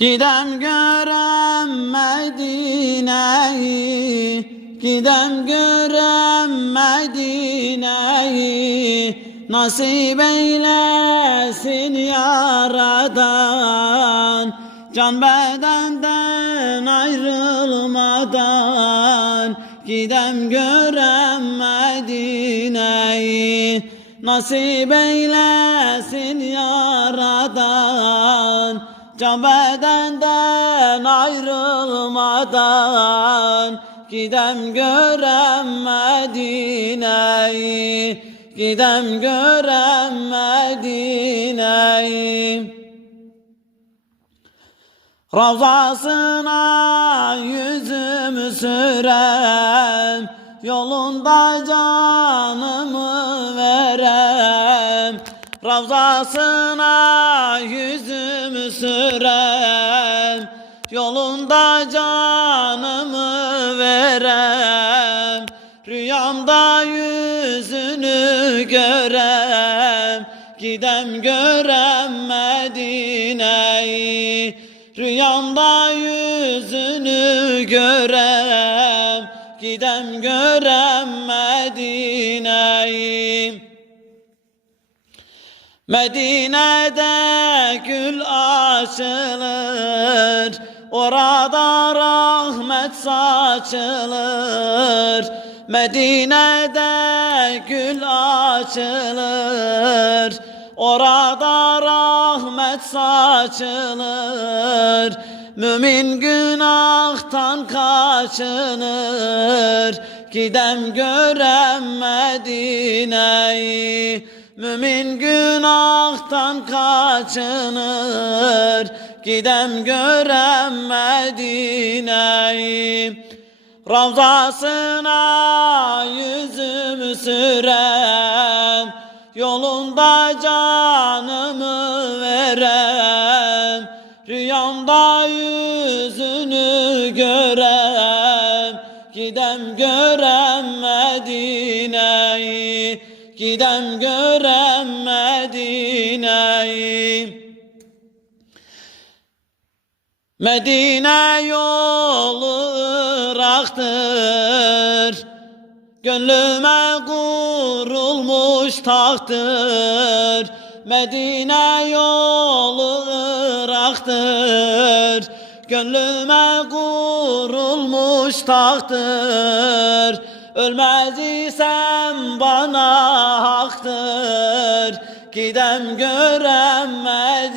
Gidem görem Medine'yi, gidem görem Medine'yi, nasip eylesin yaradan, can bedenden ayrılmadan. Gidem görem Medine'yi, nasip eylesin yaradan, can bedenden ayrılmadan. Gidem görem Medine'yi, gidem görem Medine'yi. Ravzasına yüzümü sürem, yolunda canımı verem. Ravzasına yüzümü sürem, yolunda canımı verem. Rüyamda yüzünü görem, gidem görem Medine'yi. Rüyamda yüzünü görem, gidem görem Medine'yi. Medine'de gül açılır, orada rahmet saçılır. Medine'de gül açılır, orada rahmet saçılır. Mümin günahtan kaçınır, gidem görem Medine'yi. Mümin günahtan kaçınır, gidem görem Medine'yi. Ravzasına yüzümü sürem, yolunda canımı verem. Rüyamda yüzünü görem, gidem görem Medine'yi. Gidem görem Medine'yi. Medine yolu Irak'tır, gönlüme kurulmuş tahtır. Medine yolu Irak'tır, gönlüme kurulmuş tahtır. Ölmez isem bana haktır, gidem görem Medine'yi.